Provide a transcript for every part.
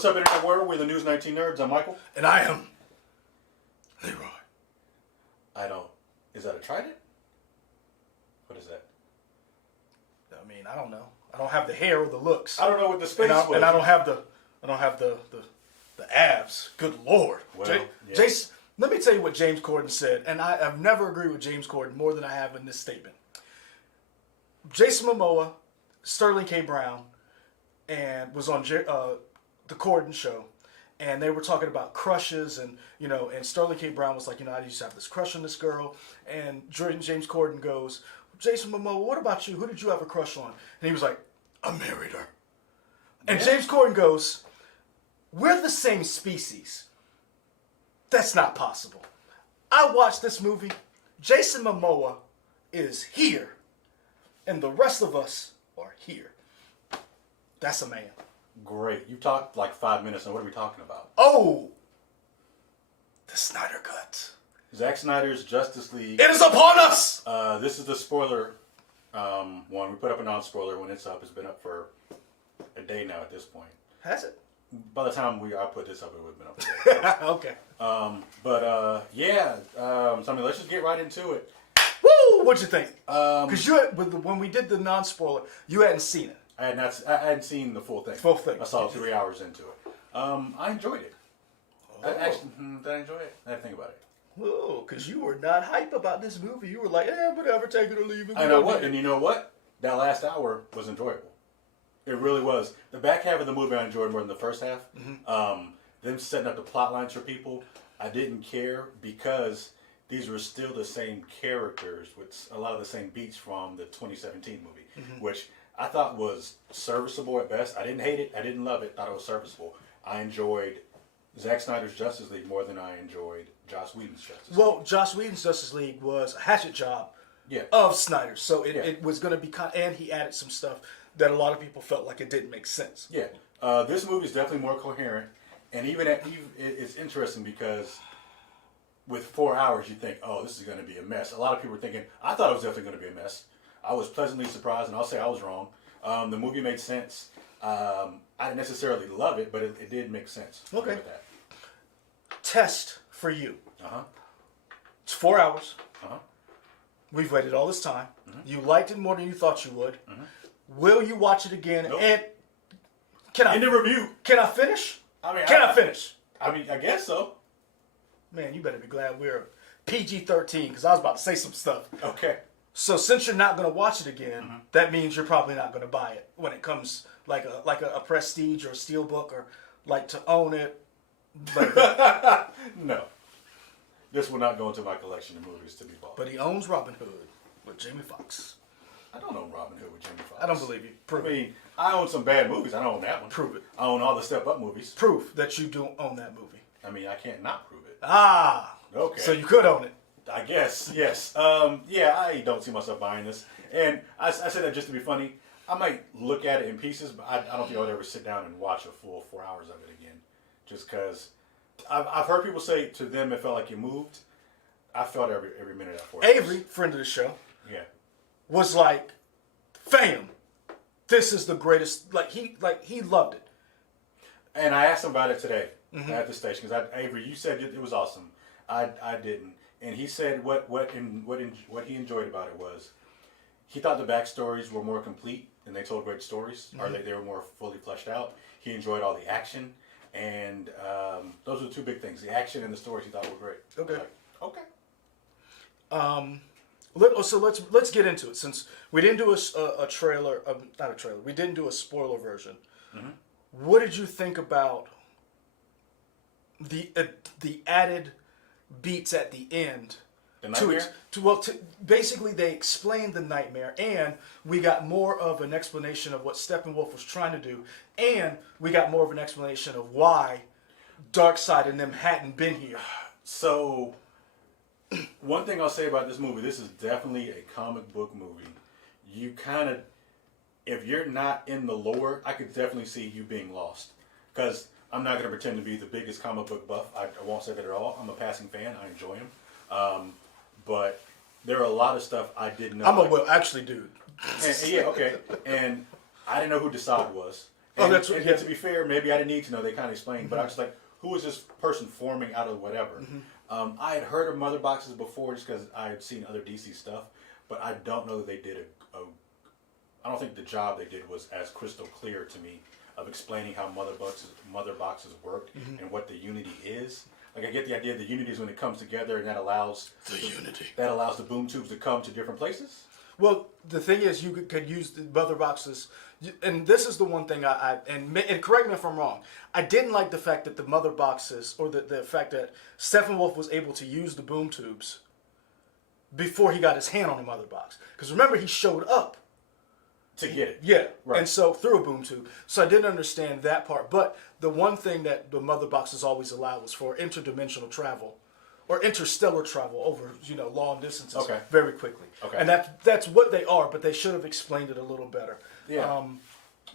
What's up, Internet World? We're the News 19 Nerds. I'm Michael. And I am Leroy. I don't... Is that a trident? What is that? I mean, I don't know. I don't have the hair or the looks. I don't know what the space was. And I don't have the abs. Good Lord. Well, yeah. Jason, let me tell you what James Corden said, and I've never agreed with James Corden more than I have in this statement. Jason Momoa, Sterling K. Brown, and was on the Corden show, and they were talking about crushes, and and Sterling K. Brown was like, I used to have this crush on this girl, and James Corden goes, Jason Momoa, what about you? Who did you have a crush on? And he was like, I married her. And James Corden goes, we're the same species. That's not possible. I watched this movie. Jason Momoa is here, and the rest of us are here. That's a man. Great. You talked like 5 minutes, and what are we talking about? Oh, the Snyder Cut. Zack Snyder's Justice League. It is upon us! This is the spoiler one. We put up a non-spoiler when it's up. It's been up for a day now at this point. Has it? By the time I put this up, it would have been up a day. Okay. So I mean, let's just get right into it. Woo! What'd you think? Because when we did the non-spoiler, you hadn't seen it. I hadn't seen the full thing. Full thing. I saw 3 hours into it. I enjoyed it. Oh. Did I enjoy it? I didn't think about it. Whoa, because you were not hype about this movie. You were like, whatever, take it or leave it. I know what, and you know what? That last hour was enjoyable. It really was. The back half of the movie I enjoyed more than the first half. Mm-hmm. Them setting up the plot lines for people, I didn't care because these were still the same characters with a lot of the same beats from the 2017 movie, which I thought was serviceable at best. I didn't hate it. I didn't love it. Thought it was serviceable. I enjoyed Zack Snyder's Justice League more than I enjoyed Joss Whedon's Justice League. Well, Joss Whedon's Justice League was a hatchet job of Snyder's. So it was going to be and he added some stuff that a lot of people felt like it didn't make sense. Yeah. This movie is definitely more coherent. And it's interesting because with 4 hours, you think, oh, this is going to be a mess. A lot of people were thinking, I thought it was definitely going to be a mess. I was pleasantly surprised, and I'll say I was wrong. The movie made sense. I didn't necessarily love it, but it did make sense. Okay. With that. Test for you. Uh-huh. It's 4 hours. Uh-huh. We've waited all this time. Mm-hmm. You liked it more than you thought you would. Mm-hmm. Will you watch it again? Nope. And can I? In the review. Can I finish? Can I finish? I mean, I guess so. Man, you better be glad we're PG-13 because I was about to say some stuff. Okay. So since you're not going to watch it again, that means you're probably not going to buy it when it comes like a Prestige or a Steelbook or like to own it. Like No. This will not go into my collection of movies to be bought. But he owns Robin Hood with Jamie Foxx. I don't own Robin Hood with Jamie Foxx. I don't believe you. Prove it. I own some bad movies. I don't own that one. Prove it. I own all the Step Up movies. Prove that you don't own that movie. I mean, I can't not prove it. Ah. Okay. So you could own it. I guess, yes. I don't see myself buying this. And I say that just to be funny. I might look at it in pieces, but I don't think I would ever sit down and watch a full 4 hours of it again. Just because I've heard people say to them it felt like it moved. I felt every minute of 4 hours. Avery, friend of the show, was like, fam, this is the greatest. Like he loved it. And I asked him about it today at the station because Avery, you said it was awesome. I didn't, and he said what he enjoyed about it was he thought the backstories were more complete and they told great stories, or they were more fully fleshed out. He enjoyed all the action, and those were the two big things: the action and the stories. He thought were great. Okay. Okay. So let's get into it since we didn't do a trailer, not a trailer. We didn't do a spoiler version. What did you think about the added beats at the end? The nightmare? Basically, they explained the nightmare, and we got more of an explanation of what Steppenwolf was trying to do, and we got more of an explanation of why Darkseid and them hadn't been here. So, one thing I'll say about this movie, this is definitely a comic book movie. You kind of, if you're not in the lore, I could definitely see you being lost. Because I'm not going to pretend to be the biggest comic book buff. I won't say that at all. I'm a passing fan. I enjoy him. But there are a lot of stuff I didn't know. Actually, dude. And I didn't know who Desaad was. And, that's and to be fair, maybe I didn't need to know. They kind of explained, but I was like, who is this person forming out of whatever? I had heard of mother boxes before just because I had seen other DC stuff, but I don't know that they did I don't think the job they did was as crystal clear to me of explaining how mother boxes worked and what the unity is. Like, I get the idea the unity is when it comes together, and that allows the boom tubes to come to different places. Well, the thing is, you could use the mother boxes, and this is the one thing and correct me if I'm wrong, I didn't like the fact that the mother boxes, or the fact that Steppenwolf was able to use the boom tubes before he got his hand on the mother box. Because remember, he showed up to get it. Yeah, right. And so through a boom tube. So I didn't understand that part. But the one thing that the mother boxes always allowed was for interdimensional travel or interstellar travel over, long distances very quickly. Okay. And that's what they are, but they should have explained it a little better. Yeah.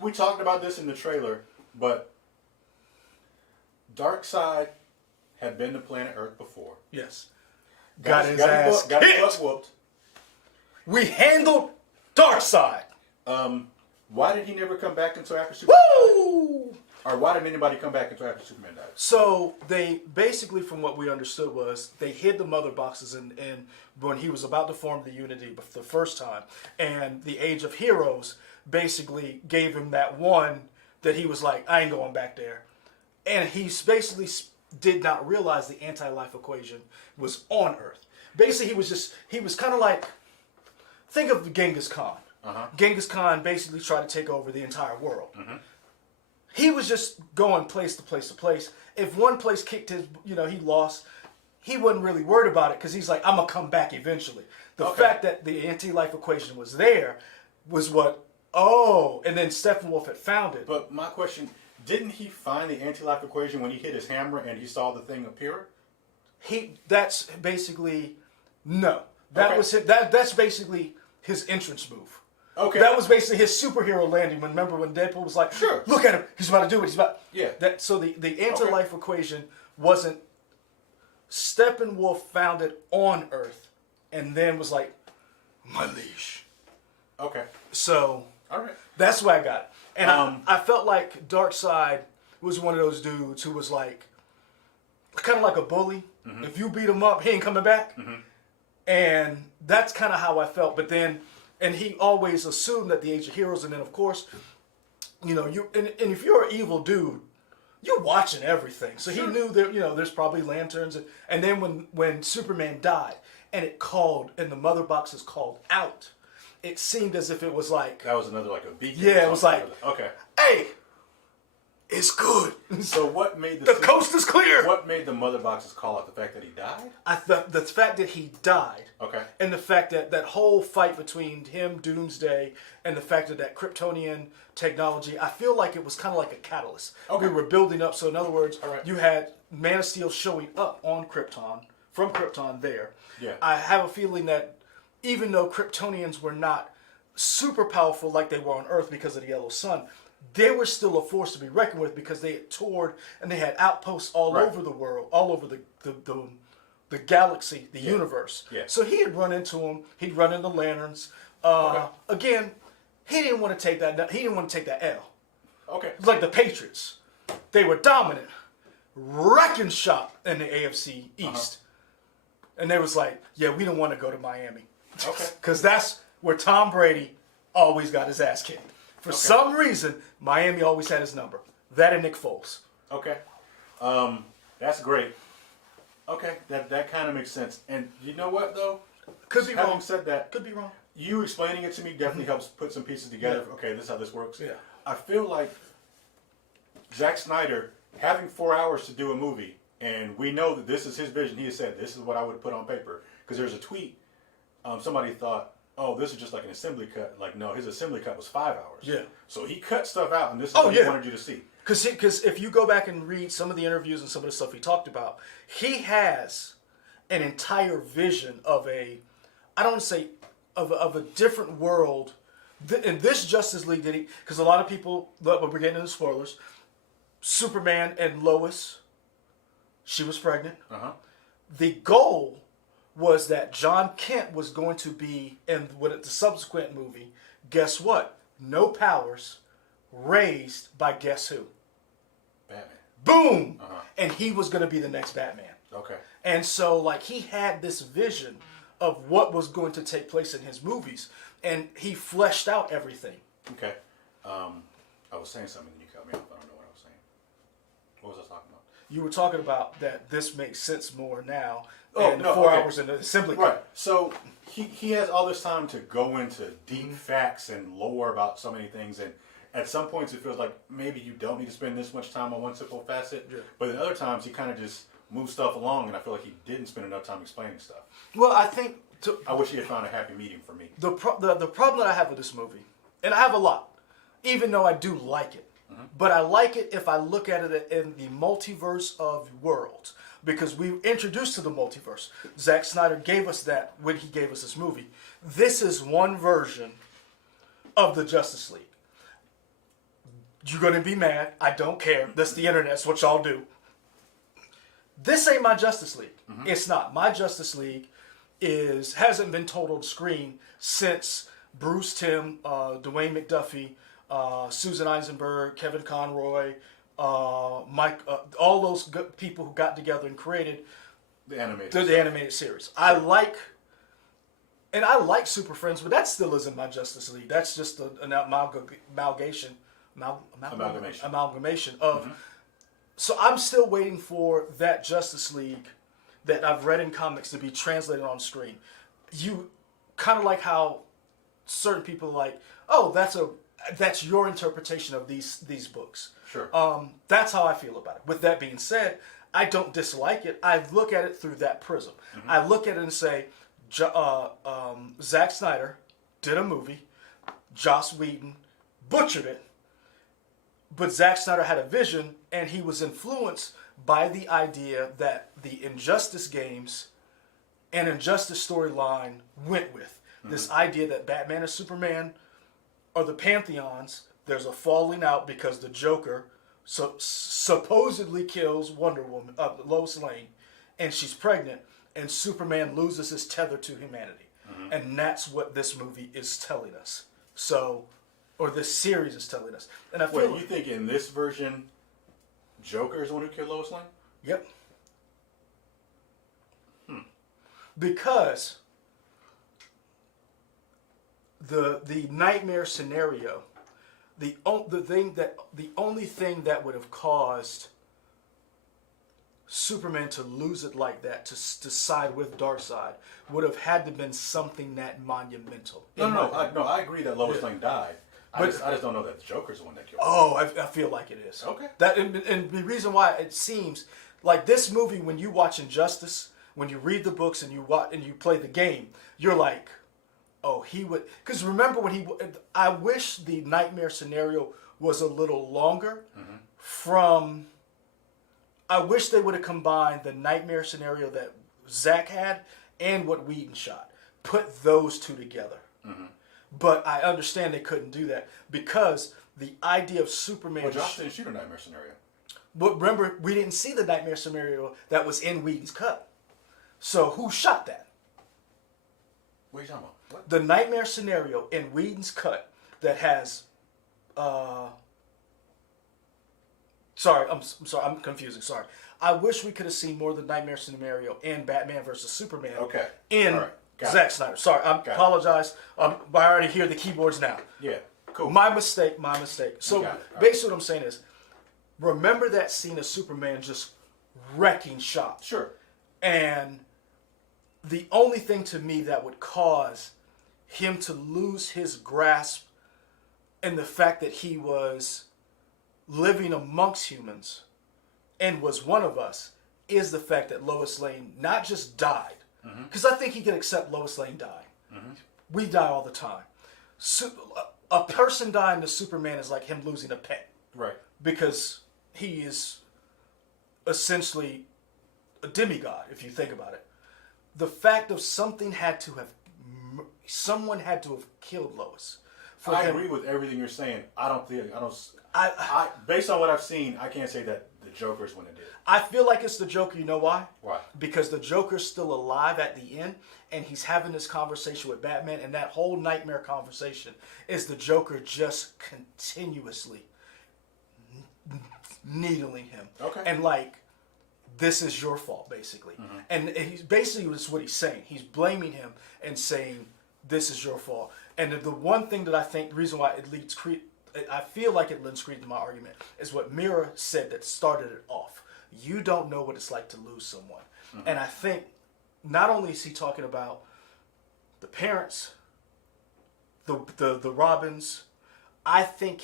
We talked about this in the trailer, but Darkseid had been to planet Earth before. Yes. Got his ass got his butt whooped. We handled Darkseid. Why did he never come back until after Superman died? Or why didn't anybody come back until after Superman died? So they basically, from what we understood, was they hid the mother boxes in when he was about to form the Unity the first time, and the Age of Heroes basically gave him that one that he was like, I ain't going back there, and he basically did not realize the anti-life equation was on Earth. Basically, he was kind of like, think of Genghis Khan. Genghis Khan basically tried to take over the entire world. He was just going place to place to place. If one place kicked his, he lost, he wasn't really worried about it because he's like, I'm going to come back eventually. The fact that the anti-life equation was there was and then Steppenwolf had found it. But my question, didn't he find the anti-life equation when he hit his hammer and he saw the thing appear? That's basically, no. That's basically his entrance move. Okay. That was basically his superhero landing. Remember when Deadpool was like, sure, look at him, he's about to do it, he's about... Yeah. So the anti-life equation wasn't... Steppenwolf found it on Earth and then was like, my leash. Okay. So... All right. That's why I got it. And I felt like Darkseid was one of those dudes who was like, kind of like a bully. If you beat him up, he ain't coming back. And that's kind of how I felt. But then... And he always assumed that the Age of Heroes, and then of course, and if you're an evil dude, you're watching everything. So he knew that there's probably lanterns, and then when Superman died, and the mother boxes called out, it seemed as if it was like that was another like a beacon. Yeah, it was like, okay, hey, it's good. So what made the coast is clear? What made the mother boxes call out the fact that he died? I thought the fact that he died. Okay. And the fact that whole fight between him, Doomsday, and the fact that Kryptonian technology, I feel like it was kind of like a catalyst. Okay. We were building up. So in other words, you had Man of Steel showing up on Krypton, from Krypton there. Yeah. I have a feeling that even though Kryptonians were not super powerful like they were on Earth because of the yellow sun, they were still a force to be reckoned with because they had toured and they had outposts all over the world, all over the galaxy, the universe. Yeah. So he had run into them. He'd run into Lanterns. Again, he didn't want to take that. He didn't want to take that L. Okay. It's like the Patriots. They were dominant, wrecking shop in the AFC East, and they was like, "Yeah, we don't want to go to Miami, because that's where Tom Brady always got his ass kicked. For some reason, Miami always had his number. That and Nick Foles. Okay. That's great. Okay, that kind of makes sense. And you know what, though? Could be wrong. Having said that, Could be wrong. You explaining it to me definitely helps put some pieces together. Yeah. Okay, this is how this works. Yeah. I feel like Zack Snyder having 4 hours to do a movie, and we know that this is his vision. He has said, this is what I would put on paper. Because there's a tweet, somebody thought, oh, this is just like an assembly cut. Like, no, his assembly cut was 5 hours. Yeah. So he cut stuff out, and this is what he wanted you to see. Because if you go back and read some of the interviews and some of the stuff he talked about, he has an entire vision of I don't want to say, of a different world. In this Justice League, because a lot of people, but we're getting into spoilers, Superman and Lois, she was pregnant. The goal was that John Kent was going to be in the subsequent movie. Guess what? No powers, raised by guess who? Batman. Boom! And he was going to be the next Batman. Okay. And so, like, he had this vision of what was going to take place in his movies, and he fleshed out everything. Okay. I was saying something and you cut me off. I don't know what I was saying. What was I talking about? You were talking about that this makes sense more now. Oh, and no, 4 okay. hours in the assembly. Right. So he has all this time to go into deep facts and lore about so many things, and at some points it feels like maybe you don't need to spend this much time on one simple facet. Yeah. But at other times he kind of just moves stuff along, and I feel like he didn't spend enough time explaining stuff. Well, I think I wish he had found a happy medium for me. The problem that I have with this movie, and I have a lot, even though I do like it, but I like it if I look at it in the multiverse of worlds, because we were introduced to the multiverse. Zack Snyder gave us that when he gave us this movie. This is one version of the Justice League. You're going to be mad. I don't care. That's the internet. That's what y'all do. This ain't my Justice League. It's not. My Justice League hasn't been told on screen since Bruce Timm, Dwayne McDuffie, Susan Eisenberg, Kevin Conroy, Mike, all those people who got together and created the animated series. I like Super Friends, but that still isn't my Justice League. That's just an amalgamation of. So I'm still waiting for that Justice League that I've read in comics to be translated on screen. You kind of like how certain people are like, oh, that's your interpretation of these books. Sure. That's how I feel about it. With that being said, I don't dislike it. I look at it through that prism. I look at it and say, Zack Snyder did a movie, Joss Whedon butchered it, but Zack Snyder had a vision, and he was influenced by the idea that the Injustice games and Injustice storyline went with. This idea that Batman and Superman are the pantheons. There's a falling out because the Joker supposedly kills Wonder Woman, Lois Lane, and she's pregnant, and Superman loses his tether to humanity. And that's what this movie is telling us. Or this series is telling us. And I feel you think in this version, Joker is the one who killed Lois Lane? Yep. Because the nightmare scenario, the only thing that would have caused Superman to lose it like that, to side with Darkseid, would have had to been something that monumental. I agree that Lois Lane died. I just don't know that the Joker's the one that killed her. Oh, I feel like it is. Okay. And the reason why it seems like this movie, when you watch Injustice, when you read the books and you play the game, you're like, oh, he would. Because remember I wish the nightmare scenario was a little longer. I wish they would have combined the nightmare scenario that Zack had and what Whedon shot. Put those two together. But I understand they couldn't do that because the idea of Superman. Well, Josh didn't shoot a nightmare scenario. But remember, we didn't see the nightmare scenario that was in Whedon's cut. So who shot that? What are you talking about? What? The nightmare scenario in Whedon's cut that has. Sorry, I'm sorry, I'm confusing. Sorry. I wish we could have seen more of the nightmare scenario in Batman versus Superman. Okay. In Zack Snyder. Sorry, I apologize. I already hear the keyboards now. Yeah, cool. My mistake. So basically what I'm saying is, remember that scene of Superman just wrecking shop. Sure. And the only thing to me that would cause him to lose his grasp and the fact that he was living amongst humans and was one of us is the fact that Lois Lane not just died, because I think he can accept Lois Lane dying. We die all the time. A person dying to Superman is like him losing a pet. Right. Because he is essentially a demigod, if you think about it. The fact of someone had to have killed Lois. I agree with everything you're saying. Based on what I've seen, I can't say that the Joker's when it did. I feel like it's the Joker. You know why? Why? Because the Joker's still alive at the end, and he's having this conversation with Batman, and that whole nightmare conversation is the Joker just continuously needling him. Okay. And like, this is your fault, basically. Mm-hmm. And he's basically that's what he's saying. He's blaming him and saying, this is your fault. And the one thing that I think, the reason why it leads I feel like it lends credence to my argument, is what Mira said that started it off. You don't know what it's like to lose someone. Mm-hmm. And I think not only is he talking about the parents, the Robins, I think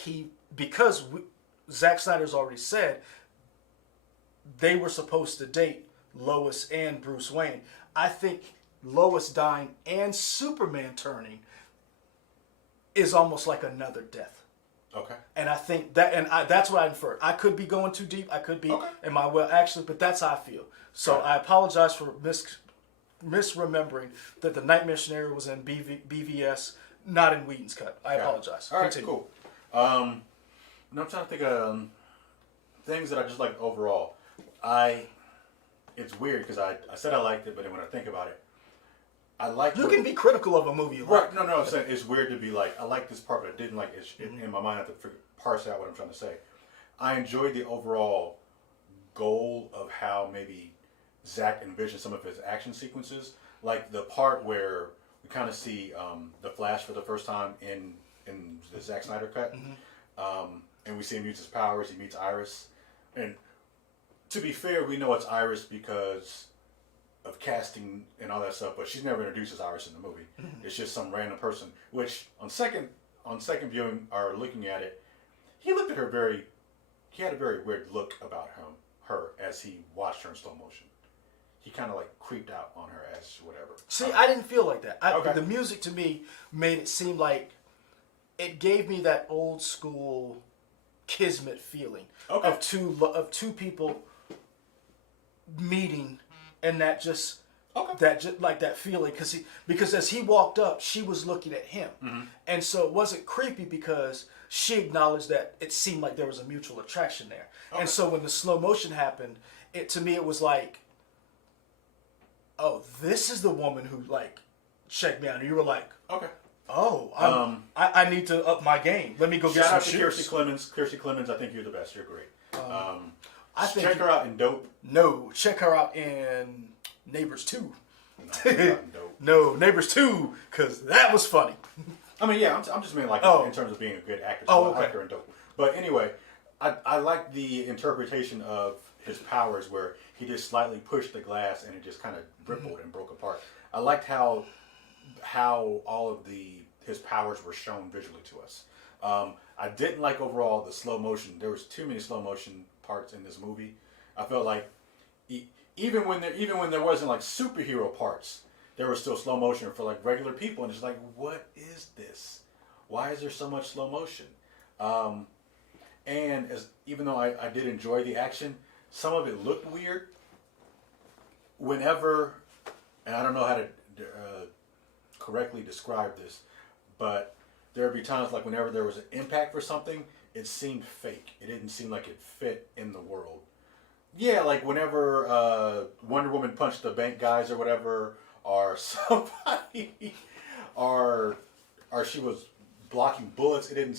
Zack Snyder's already said they were supposed to date Lois and Bruce Wayne. I think Lois dying and Superman turning is almost like another death. Okay. And I think that, that's what I inferred. I could be going too deep. I could be in my well, actually, but that's how I feel. So I apologize for misremembering that the Nightmare scenario was in BVS, not in Whedon's cut. I apologize. All right, Continue. cool. I'm trying to think of things that I just like overall. It's weird because I said I liked it, but then when I think about it, I like. You can be critical of a movie, you right? Like. No, I'm saying it's weird to be like, I like this part, but I didn't like it. In my mind, I have to parse out what I'm trying to say. I enjoyed the overall goal of how maybe Zack envisioned some of his action sequences, like the part where we kind of see the Flash for the first time in the Zack Snyder cut, and we see him use his powers. He meets Iris, and to be fair, we know it's Iris because of casting and all that stuff, but she's never introduced as Iris in the movie. It's just some random person, which on second viewing or looking at it, he had a very weird look about her as he watched her in slow motion. He kind of like creeped out on her as whatever. See, I didn't feel like that. The music to me made it seem like it gave me that old school Kismet feeling of two people meeting. And that just like that feeling because as he walked up, she was looking at him, and so it wasn't creepy because she acknowledged that it seemed like there was a mutual attraction there. And so when the slow motion happened, to me it was like, oh, this is the woman who like checked me out. And you were like, oh, I need to up my game. Let me go get some shoes. Shout out to Kirstie Clemens. I think you're the best. You're great. Check her out in Dope. No, check her out in Neighbors 2. No, Neighbors 2, because that was funny. I mean, yeah, I'm just mean like in terms of being a good actress. I like her in Dope. But anyway, I like the interpretation of his powers where he just slightly pushed the glass and it just kind of rippled and broke apart. I liked how all of his powers were shown visually to us. I didn't like overall the slow motion. There was too many slow motion parts in this movie. I felt like even when there wasn't like superhero parts, there was still slow motion for like regular people, and it's like, what is this? Why is there so much slow motion? And even though I did enjoy the action, some of it looked weird. Whenever, and I don't know how to correctly describe this, but there would be times like whenever there was an impact for something, it seemed fake. It didn't seem like it fit in the world. Yeah, like whenever Wonder Woman punched the bank guys or whatever, or somebody, or she was blocking bullets, it didn't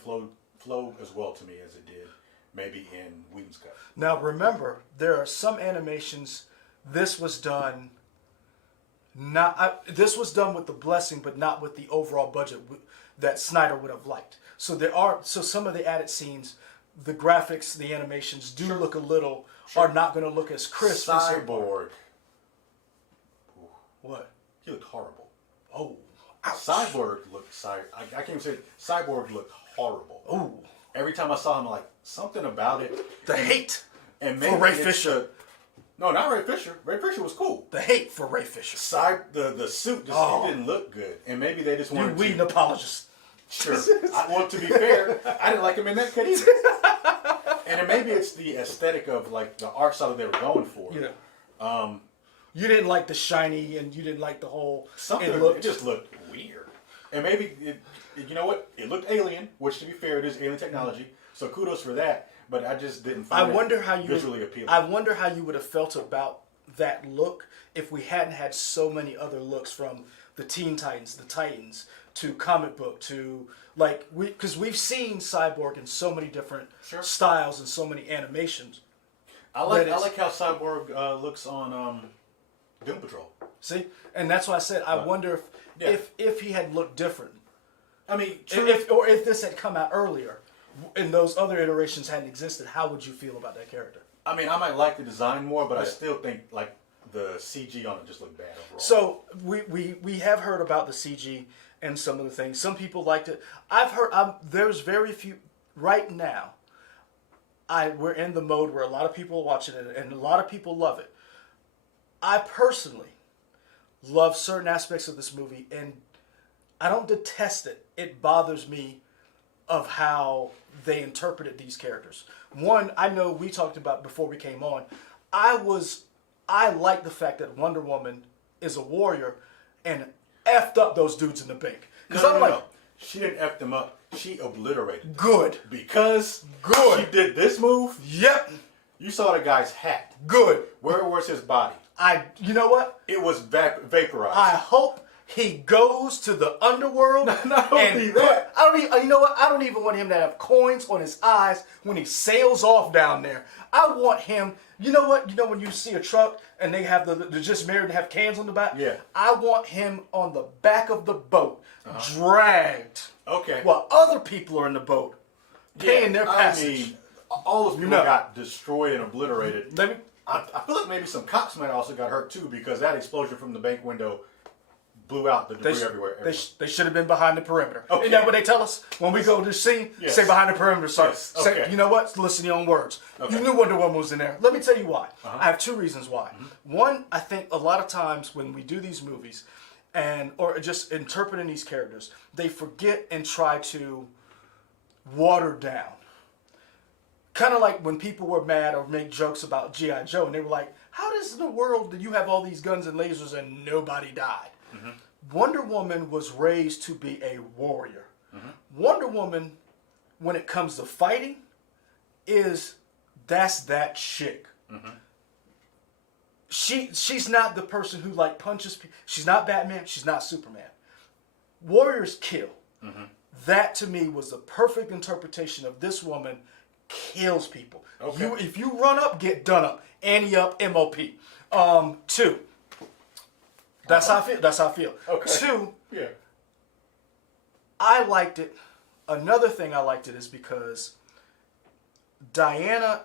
flow as well to me as it did maybe in Whedon's cut. Now remember, there are some animations. This was done with the blessing, but not with the overall budget that Snyder would have liked. So some of the added scenes, the graphics, the animations do look a little are not going to look as crisp. Cyborg. What? He looked horrible. Oh, ouch. Cyborg looked. I can't even say it. Cyborg looked horrible. Oh. Every time I saw him, I'm like, something about it. The hate and maybe for Ray Fisher. No, not Ray Fisher. Ray Fisher was cool. The hate for Ray Fisher. The suit just didn't look good, and maybe they just wanted. You Whedon apologist. Sure. Well, to be fair, I didn't like him in that cut either. And maybe it's the aesthetic of like the art style that they were going for. Yeah. You didn't like the shiny, and you didn't like the whole. It just looked weird. And maybe you know what? It looked alien, which to be fair, it is alien technology. So kudos for that. but I just didn't I find wonder it how you visually appealing. I wonder how you would have felt about that look if we hadn't had so many other looks, from the Teen Titans, the Titans, to comic book, to because we've seen Cyborg in so many different styles and so many animations. I like how Cyborg looks on Doom Patrol. See, and that's why I said I wonder if he had looked different. I mean, if this had come out earlier, and those other iterations hadn't existed, how would you feel about that character? I mean, I might like the design more, but I still think like the CG on it just looked bad overall. So we have heard about the CG and some of the things. Some people liked it. I've heard there's very few right now. We're in the mode where a lot of people are watching it, and a lot of people love it. I personally love certain aspects of this movie, and I don't detest it. It bothers me of how they interpreted these characters. One, I know we talked about before we came on. I like the fact that Wonder Woman is a warrior and effed up those dudes in the bank. No. She didn't F them up. She obliterated them. Good. Because she did this move. Yep. You saw the guy's hat. Good. Where was his body? You know what? It was vaporized. I hope he goes to the underworld. Not only that. You know what? I don't even want him to have coins on his eyes when he sails off down there. I want him. You know what? You know when you see a truck and they have they're just married and have cans on the back? Yeah. I want him on the back of the boat, dragged. Okay. While other people are in the boat, paying their passage. I mean, all those people got destroyed and obliterated. I feel like maybe some cops might also got hurt too, because that explosion from the bank window blew out the debris everywhere. They should have been behind the perimeter. Okay. Isn't that what they tell us when we go to the scene? Yes. Say behind the perimeter, sir. Yes. Okay. Say, you know what? Listen to your own words. Okay. You knew Wonder Woman was in there. Let me tell you why. I have two reasons why. One, I think a lot of times when we do these movies, or just interpreting these characters, they forget and try to water down. Kind of like when people were mad or make jokes about G.I. Joe, and they were like, how does in the world do you have all these guns and lasers and nobody died? Wonder Woman was raised to be a warrior. Wonder Woman, when it comes to fighting, that's that chick. She's not the person who punches people. She's not Batman. She's not Superman. Warriors kill. That to me was the perfect interpretation of this woman. Kills people. Okay. If you run up, get done up. Ante up, MOP. Two. That's how I feel. Okay. Two. Yeah. I liked it. Another thing I liked it is because Diana.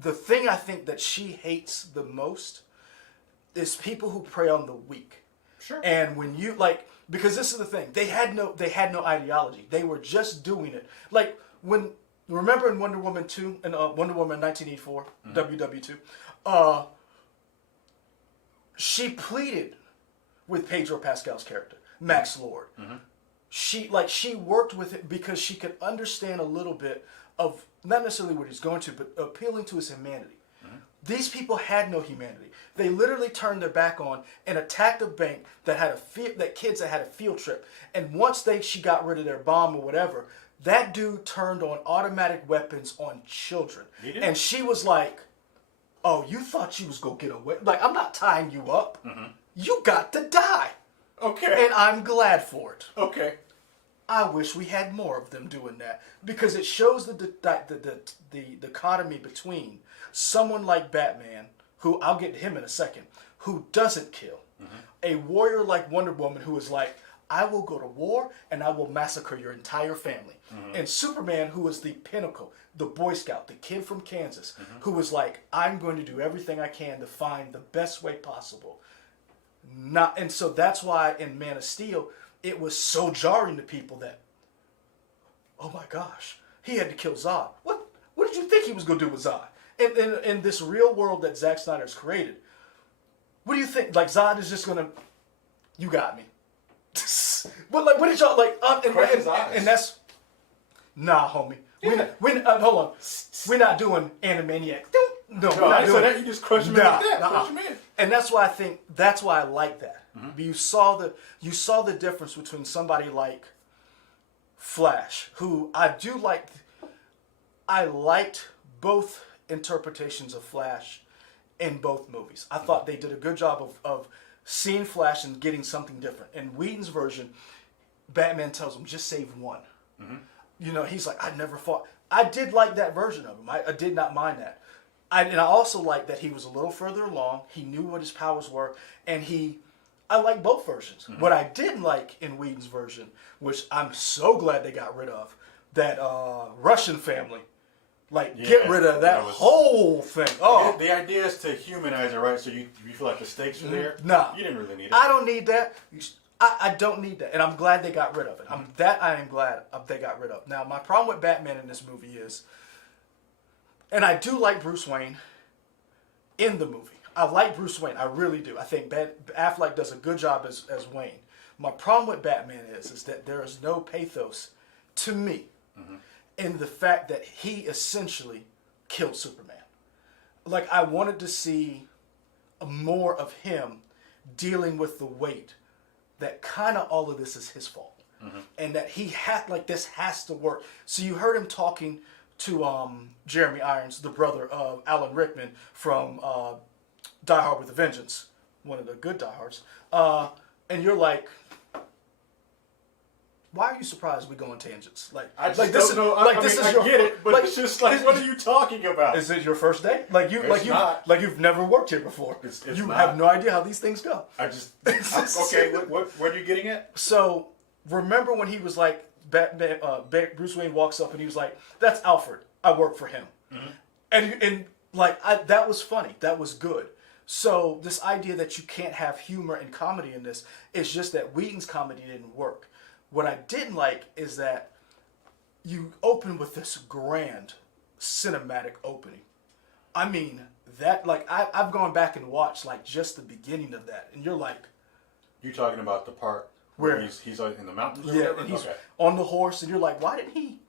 The thing I think that she hates the most is people who prey on the weak. Sure. And when you because this is the thing, they had no ideology. They were just doing it. Remember in Wonder Woman 2 and Wonder Woman 1984, WW2, she pleaded with Pedro Pascal's character, Max Lord. She worked with it because she could understand a little bit of not necessarily what he's going to, but appealing to his humanity. These people had no humanity. They literally turned their back on and attacked a bank that had kids that had a field trip. And once she got rid of their bomb or whatever, that dude turned on automatic weapons on children. And she was like, oh, you thought you was going to get away? I'm not tying you up. You got to die. Okay. And I'm glad for it. Okay. I wish we had more of them doing that, because it shows the dichotomy between someone like Batman, who I'll get to him in a second, who doesn't kill, a warrior like Wonder Woman, who is like, I will go to war and I will massacre your entire family, and Superman, who is the pinnacle, the Boy Scout, the kid from Kansas, who was like, I'm going to do everything I can to find the best way possible. And so that's why in Man of Steel, it was so jarring to people that, oh my gosh, he had to kill Zod. What did you think he was going to do with Zod? In this real world that Zack Snyder's created, what do you think? Zod is just going to, you got me. But what did y'all and that's, nah, homie. Yeah. Hold on. We're not doing Animaniac. No, we're not doing that. You just crush him like that. Crush him in. And that's why I like that. You saw the difference between somebody like Flash, who I do like. I liked both interpretations of Flash in both movies. I thought they did a good job of seeing Flash and getting something different. In Whedon's version, Batman tells him, just save one. You know, he's like, I never fought. I did like that version of him. I did not mind that. And I also liked that he was a little further along. He knew what his powers were. And I like both versions. What I didn't like in Whedon's version, which I'm so glad they got rid of, that Russian family. Like, get rid of that whole thing. Oh, the idea is to humanize it, right? So you feel like the stakes are there. No, you didn't really need it. I don't need that. I don't need that, and I'm glad they got rid of it. I am glad they got rid of. Now, my problem with Batman in this movie is, and I do like Bruce Wayne in the movie. I like Bruce Wayne. I really do. I think Affleck does a good job as Wayne. My problem with Batman is that there is no pathos to me in the fact that he essentially killed Superman. Like, I wanted to see more of him dealing with the weight that kind of all of this is his fault. And that he had, like, this has to work. So you heard him talking to Jeremy Irons, the brother of Alan Rickman from Die Hard with a Vengeance, one of the good Die Hards. And you're like, why are you surprised we go on tangents? Like, I just like don't know. I get it, but it's just like, what are you talking about? Is it your first day? Like you've never worked here before. You not. have no idea how these things go. Okay. What are you getting at? So remember when he was like, Bruce Wayne walks up and he was like, "That's Alfred. I work for him," and that was funny. That was good. So this idea that you can't have humor and comedy in this is just that Whedon's comedy didn't work. What I didn't like is that you open with this grand cinematic opening. I mean, that, like, I've gone back and watched, like, just the beginning of that, and you're like... You talking about the part where he's like in the mountains or whatever? And he's on the horse, and you're like, why didn't he...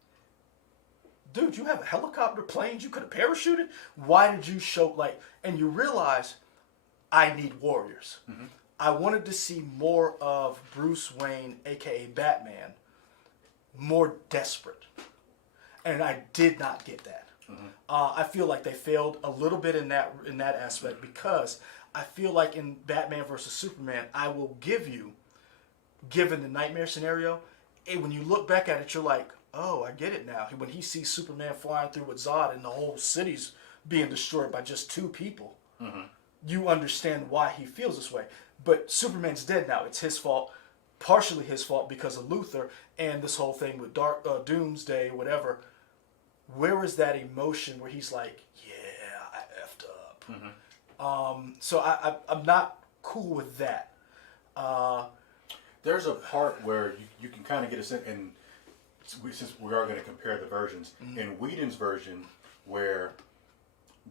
Dude, you have a helicopter, planes, you could have parachuted? Why did you show, like... And you realize, I need warriors. I wanted to see more of Bruce Wayne, a.k.a. Batman, more desperate. And I did not get that. I feel like they failed a little bit in that aspect, because I feel like in Batman versus Superman, I will give you, given the nightmare scenario, when you look back at it, you're like, oh, I get it now. When he sees Superman flying through with Zod and the whole city's being destroyed by just 2 people, you understand why he feels this way. But Superman's dead now. It's his fault, partially his fault because of Luthor and this whole thing with Doomsday, whatever. Where is that emotion where he's like, yeah, I effed up? So I'm not cool with that. There's a part where you can kind of get a sense, and since we are going to compare the versions, in Whedon's version, where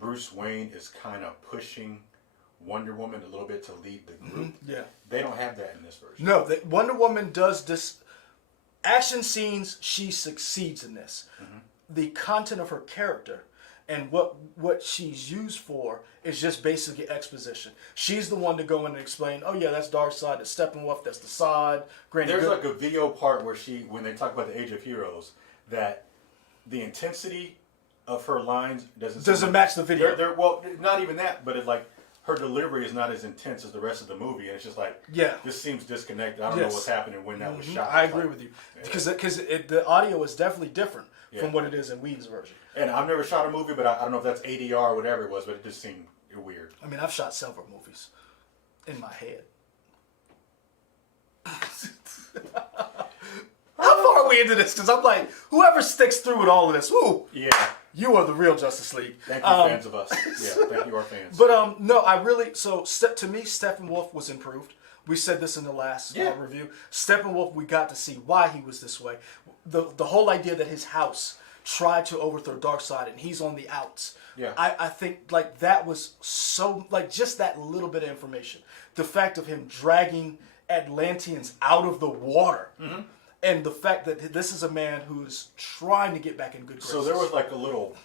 Bruce Wayne is kind of pushing Wonder Woman a little bit to lead the group. They don't have that in this version. No, Wonder Woman does this. Action scenes, she succeeds in this. The content of her character and what she's used for is just basically exposition. She's the one to go in and explain, oh yeah, that's Darkseid, that's Steppenwolf, that's the Sod. There's like a video part where when they talk about the Age of Heroes, that the intensity of her lines doesn't match the video. Well, not even that, but it's like, her delivery is not as intense as the rest of the movie, and it's just like, this seems disconnected. I don't know what's happening when that was shot. I agree with you, because the audio is definitely different from what it is in Whedon's version. And I've never shot a movie, but I don't know if that's ADR or whatever it was, but it just seemed weird. I mean, I've shot several movies in my head. How far are we into this? Because I'm like, whoever sticks through with all of this, you are the real Justice League. Thank you, fans of us. Yeah, thank you, our fans. But no, I really, to me, Steppenwolf was improved. We said this in the last review. Steppenwolf, we got to see why he was this way. The whole idea that his house tried to overthrow Darkseid and he's on the outs. Yeah. I think like that was so, like, just that little bit of information. The fact of him dragging Atlanteans out of the water. And the fact that this is a man who's trying to get back in good graces. So there was like a little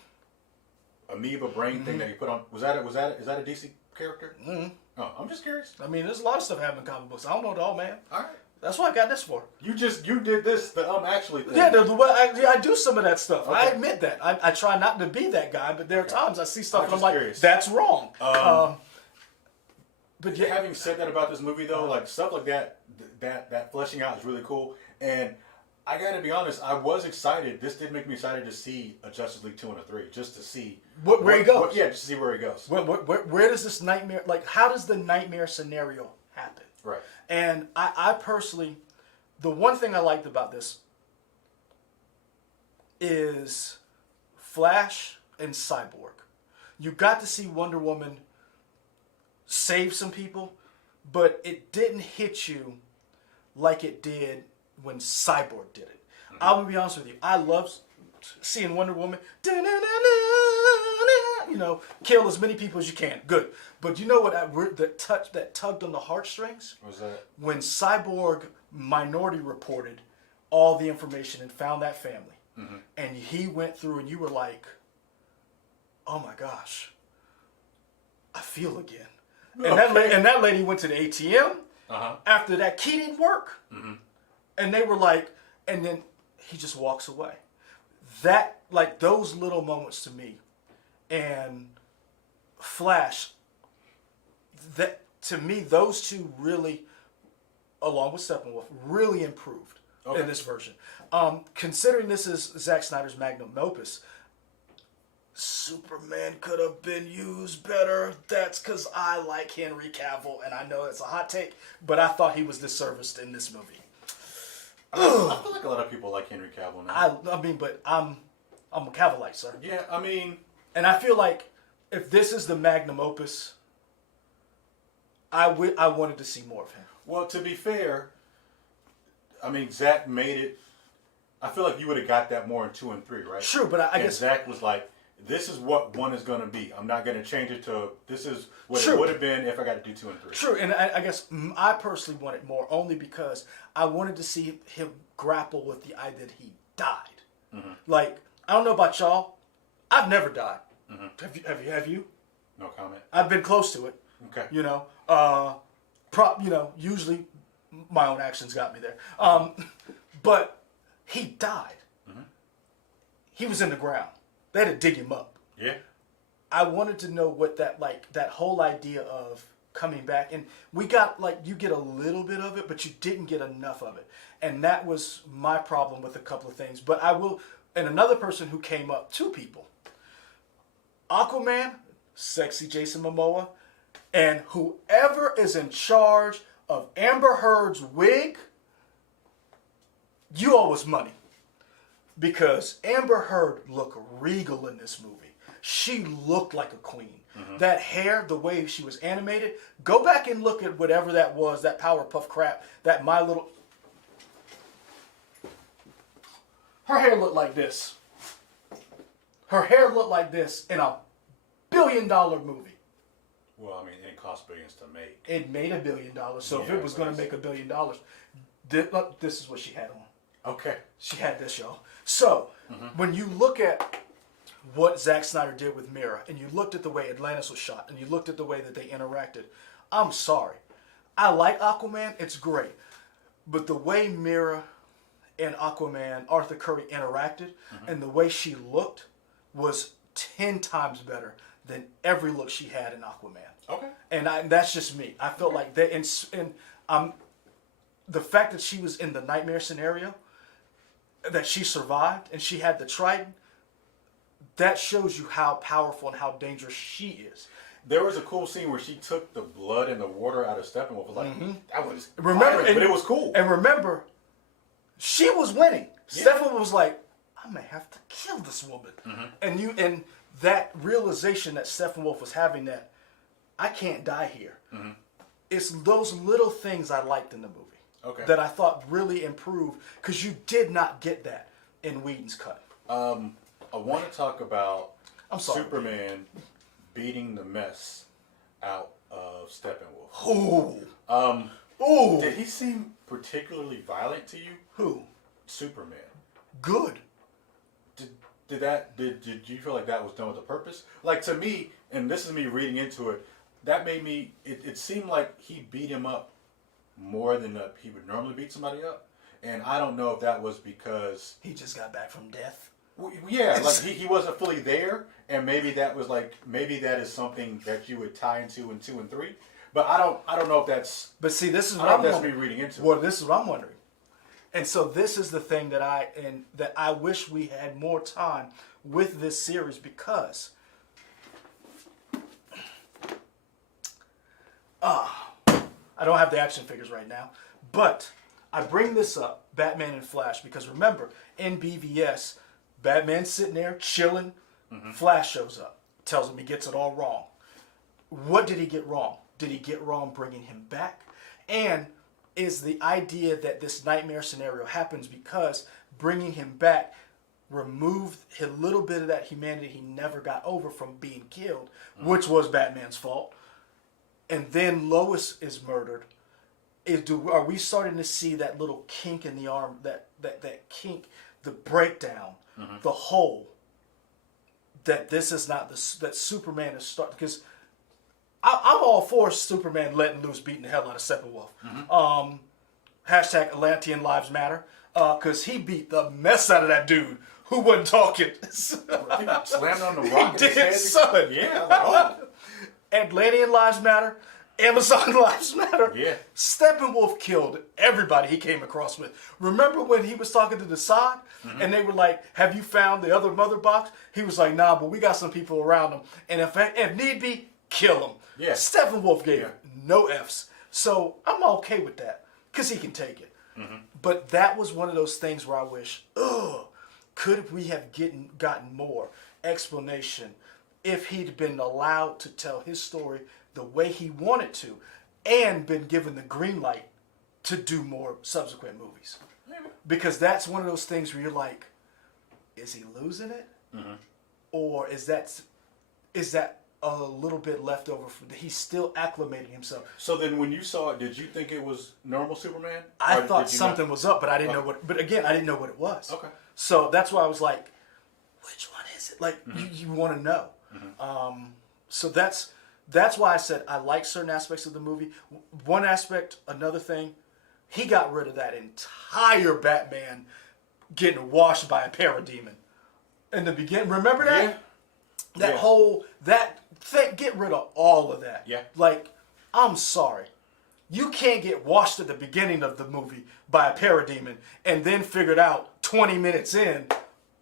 amoeba brain thing that he put on. Is that a DC character? Oh, I'm just curious. I mean, there's a lot of stuff happening in comic books. I don't know it all, man. All right. That's what I got this for. You did this the actually thing. Yeah, I do some of that stuff. Okay. I admit that. I try not to be that guy, but there are times I see stuff and I'm like, curious. that's wrong. But yeah, having said that about this movie though, like stuff like that fleshing out is really cool. And I gotta be honest, I was excited. This did make me excited to see a Justice League 2 and a 3, just to see where he goes. Just to see where he goes. Where does this nightmare, like, how does the nightmare scenario happen? Right. And I personally, the one thing I liked about this is Flash and Cyborg. You got to see Wonder Woman save some people, but it didn't hit you like it did when Cyborg did it. Mm-hmm. I will be honest with you. I love seeing Wonder Woman, kill as many people as you can. Good. But you know what? That tugged on the heartstrings? What was that? When Cyborg Minority reported all the information and found that family. Mm-hmm. And he went through and you were like, oh my gosh, I feel again. And that lady went to the ATM after that key didn't work. Mm-hmm. And they were like, and then he just walks away. That, like, those little moments to me, and Flash, that to me, those two really, along with Steppenwolf, really improved in this version. Considering this is Zack Snyder's magnum opus, Superman could have been used better. That's because I like Henry Cavill, and I know it's a hot take, but I thought he was disserviced in this movie. I feel like a lot of people like Henry Cavill now. I mean, but I'm a Cavillite, sir. Yeah, I mean, and I feel like if this is the magnum opus, I wanted to see more of him. Well, to be fair, I mean, Zack made it. I feel like you would have got that more in 2 and 3, right? Sure, but I guess Zack was like, this is what 1 is going to be. I'm not going to change it to, this is what it would have been if I got to do 2 and 3. True, and I guess I personally wanted more only because I wanted to see him grapple with the idea that he died. Mm-hmm. Like, I don't know about y'all, I've never died. Mm-hmm. Have you? No comment. I've been close to it. Okay. Usually my own actions got me there. But he died. Mm-hmm. He was in the ground. They had to dig him up. Yeah. I wanted to know what that whole idea of coming back, and we got, like, you get a little bit of it, but you didn't get enough of it. And that was my problem with a couple of things. But I will, and another person who came up, 2 people. Aquaman, sexy Jason Momoa, and whoever is in charge of Amber Heard's wig, you owe us money. Because Amber Heard looked regal in this movie. She looked like a queen. Mm-hmm. That hair, the way she was animated, go back and look at whatever that was, that Powerpuff crap, that My Little... Her hair looked like this. Her hair looked like this in a $1 billion movie. Well, I mean, it cost billions to make. It made $1 billion. So if it was going to make $1 billion, this is what she had on. Okay. She had this, y'all. So, when you look at what Zack Snyder did with Mira, and you looked at the way Atlantis was shot, and you looked at the way that they interacted, I'm sorry. I like Aquaman. It's great. But the way Mira and Aquaman, Arthur Curry, interacted, and the way she looked was 10 times better than every look she had in Aquaman. Okay. And that's just me. I felt like that, and the fact that she was in the nightmare scenario, that she survived and she had the trident, that shows you how powerful and how dangerous she is. There was a cool scene where she took the blood and the water out of Steppenwolf. Like, that was violent, but it was cool. And remember, she was winning. Yeah. Steppenwolf was like, I may have to kill this woman. Mm-hmm. And that realization that Steppenwolf was having, that I can't die here. Mm-hmm. It's those little things I liked in the movie. Okay. That I thought really improved, because you did not get that in Whedon's cut. I want to talk about Superman beating the mess out of Steppenwolf. Ooh. Did he seem particularly violent to you? Who? Superman. Good. Did you feel like that was done with a purpose? Like, to me, and this is me reading into it, that made me, it seemed like he beat him up more than he would normally beat somebody up. And I don't know if that was because he just got back from death. Yeah, like he wasn't fully there, and maybe that was maybe that is something that you would tie into in 2 and 3. But I don't know if that's. But see, this is what I'm that's me reading into. Well, this is what I'm wondering, and so this is the thing that I wish we had more time with this series because. I don't have the action figures right now, but I bring this up, Batman and Flash, because remember, in BVS, Batman's sitting there chilling, Flash shows up, tells him he gets it all wrong. What did he get wrong? Did he get wrong bringing him back? And is the idea that this nightmare scenario happens because bringing him back removed a little bit of that humanity he never got over from being killed, which was Batman's fault? And then Lois is murdered. Are we starting to see that little kink in the arm, that kink, the breakdown, the hole? That this is not that Superman is starting, because I'm all for Superman letting loose, beating the hell out of Steppenwolf. Hashtag Atlantean Lives Matter, because he beat the mess out of that dude who wasn't talking. Slammed on the rock. He did, son. Yeah. Oh. Atlantean Lives Matter. Amazon Lives Matter. Yeah. Steppenwolf killed everybody he came across with. Remember when he was talking to the Sod and they were like, have you found the other mother box? He was like, nah, but we got some people around him. And if need be, kill him. Yeah. Steppenwolf gave no Fs. So I'm okay with that because he can take it. But that was one of those things where I wish, could we have gotten more explanation if he'd been allowed to tell his story the way he wanted to, and been given the green light to do more subsequent movies. Because that's one of those things where you're like, is he losing it? Or is that a little bit left over from he's still acclimating himself? So then when you saw it, did you think it was normal Superman? I thought something was up, but I didn't know what, but again, I didn't know what it was. Okay. So that's why I was like, which one is it? Like, you want to know. So that's why I said I like certain aspects of the movie. One aspect, another thing, he got rid of that entire Batman getting washed by a parademon in the beginning. Remember that? Yeah. That whole, that thing, get rid of all of that. Yeah. Like, I'm sorry. You can't get washed at the beginning of the movie by a parademon and then figured out 20 minutes in,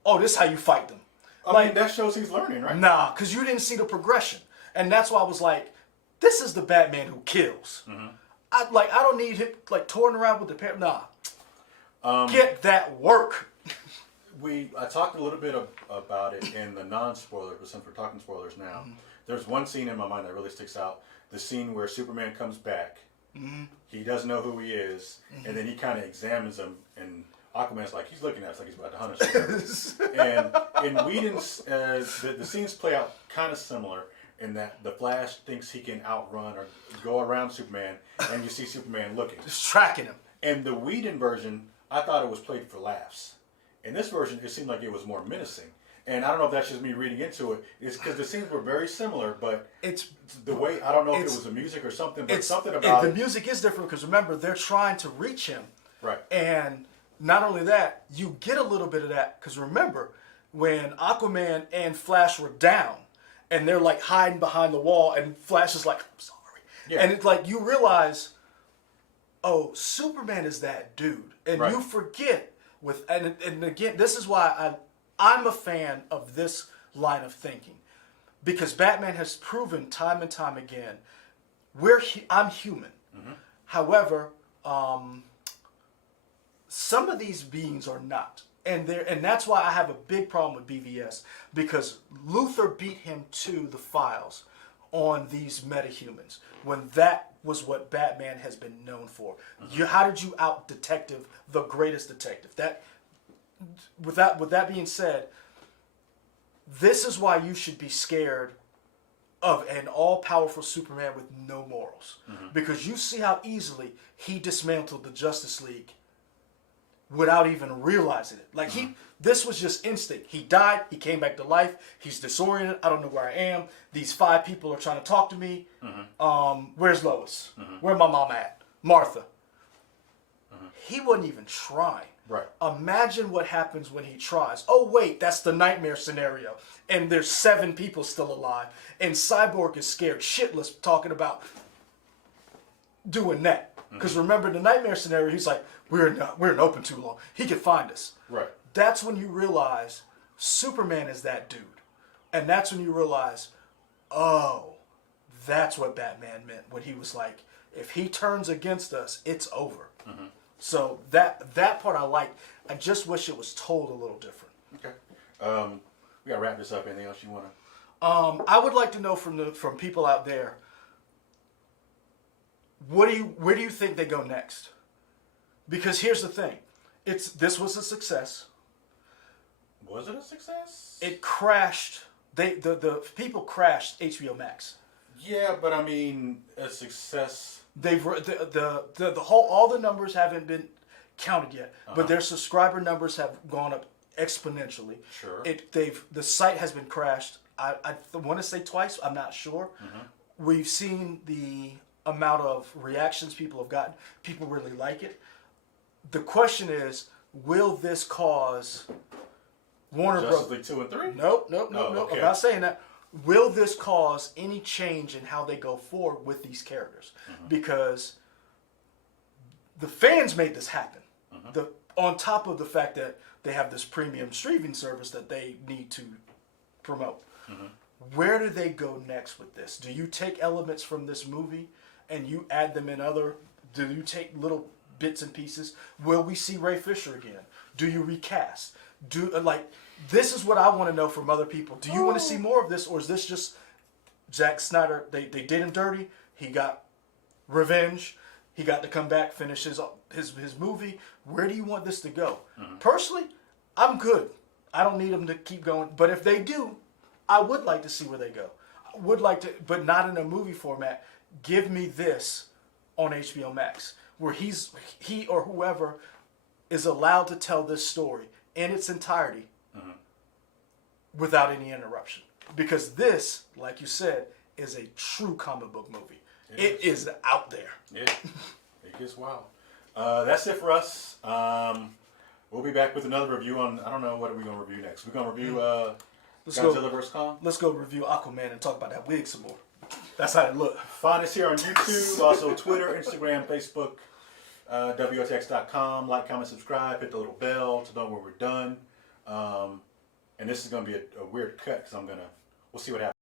oh, this is how you fight them. I mean, that shows he's learning, right? Nah, because you didn't see the progression. And that's why I was like, this is the Batman who kills. I don't need him like touring around with the pair. Nah. Get that work. I talked a little bit about it in the non-spoiler, but since we're talking spoilers now, there's one scene in my mind that really sticks out. The scene where Superman comes back. He doesn't know who he is, and then he kind of examines him, and Aquaman's like, he's looking at us like he's about to hunt us. And in Whedon's, the scenes play out kind of similar in that the Flash thinks he can outrun or go around Superman, and you see Superman looking. Just tracking him. And the Whedon version, I thought it was played for laughs. In this version, it seemed like it was more menacing. And I don't know if that's just me reading into it. It's because the scenes were very similar, but it's the way, I don't know if it was the music or something, but something about it. The music is different because remember, they're trying to reach him. Right. And not only that, you get a little bit of that because remember, when Aquaman and Flash were down, and they're like hiding behind the wall, and Flash is like, I'm sorry. Yeah. And it's like, you realize, oh, Superman is that dude. And you forget and again, this is why I'm a fan of this line of thinking. Because Batman has proven time and time again, I'm human. However, some of these beings are not. And that's why I have a big problem with BVS, because Luthor beat him to the files on these metahumans when that was what Batman has been known for. How did you out detective the greatest detective? With that being said, this is why you should be scared of an all-powerful Superman with no morals, because you see how easily he dismantled the Justice League without even realizing it. Like this was just instinct. He died. He came back to life. He's disoriented. I don't know where I am. These 5 people are trying to talk to me. Where's Lois? Where my mom at? Martha. he wasn't even trying. Right. Imagine what happens when he tries. Oh, wait, that's the nightmare scenario. And there's 7 people still alive. And Cyborg is scared shitless talking about doing that. Because remember, the nightmare scenario, he's like, we're in open too long. He could find us. Right. That's when you realize Superman is that dude. And that's when you realize, oh, that's what Batman meant when he was like, if he turns against us, it's over. So that part I like. I just wish it was told a little different. Okay. We gotta wrap this up. Anything else you wanna? I would like to know from people out there, where do you think they go next? Because here's the thing, this was a success. Was it a success? It crashed. The people crashed HBO Max. Yeah, but I mean, a success. They've all the numbers haven't been counted yet, but their subscriber numbers have gone up exponentially. Sure. The site has been crashed. I want to say twice. I'm not sure. We've seen the amount of reactions people have gotten. People really like it. The question is, will this cause Warner Justice Bros. League 2 and 3? Nope. Okay. I'm not saying that. Will this cause any change in how they go forward with these characters? Because the fans made this happen. On top of the fact that they have this premium streaming service that they need to promote. Where do they go next with this? Do you take elements from this movie and you add them in other? Do you take little bits and pieces? Will we see Ray Fisher again? Do you recast? This is what I want to know from other people. Do you want to see more of this, or is this just Zack Snyder? They did him dirty. He got revenge. He got to come back, finish his movie. Where do you want this to go? Personally, I'm good. I don't need them to keep going. But if they do, I would like to see where they go. I would like to, but not in a movie format. Give me this on HBO Max, where he or whoever is allowed to tell this story in its entirety without any interruption. Because this, like you said, is a true comic book movie. It is out there. Yeah, it gets wild. That's it for us. We'll be back with another review on, I don't know, what are we going to review next? We're going to review Godzilla vs. Kong? Let's go review Aquaman and talk about that wig some more. That's how it look. Find us here on YouTube, also Twitter, Instagram, Facebook, WOTX.com. Like, comment, subscribe, hit the little bell to know when we're done. And this is going to be a weird cut because we'll see what happens.